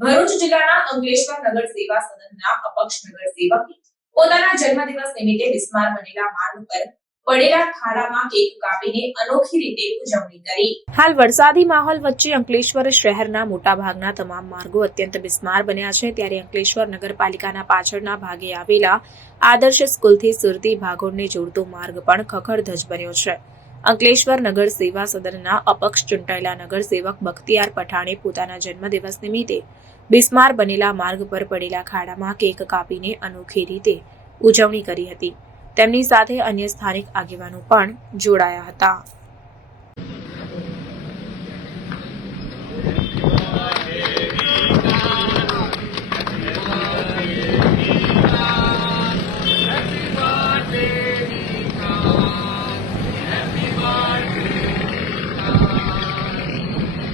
ભરૂચ જિલ્લાના અંકલેશ્વર નગર સેવા સદનના અપક્ષ નગર સેવકે પોતાના જન્મદિવસ નિમિત્તે બિસ્માર બનેલા માર્ગ પર હાલ વરસાદી માહોલ વચ્ચે અંકલેશ્વર શહેરના મોટાભાગના તમામ માર્ગો અત્યંત બિસ્માર બન્યા છે. ત્યારે અંકલેશ્વર નગરપાલિકાના પાછળના ભાગે આવેલા આદર્શ સ્કૂલથી સુરતી ભાગોળને જોડતો માર્ગ પણ ખખડધજ બન્યો છે. અંકલેશ્વર નગર સેવા સદનના અપક્ષ ચૂંટાયેલા નગરસેવક બખ્તિયાર પઠાણે પોતાના જન્મદિવસ નિમિત્તે બિસ્માર બનેલા માર્ગ પર પડેલા ખાડામાં કેક કાપીને અનોખી રીતે ઉજવણી કરી હતી. તેમની સાથે અન્ય સ્થાનિક આગેવાનો પણ જોડાયા હતા.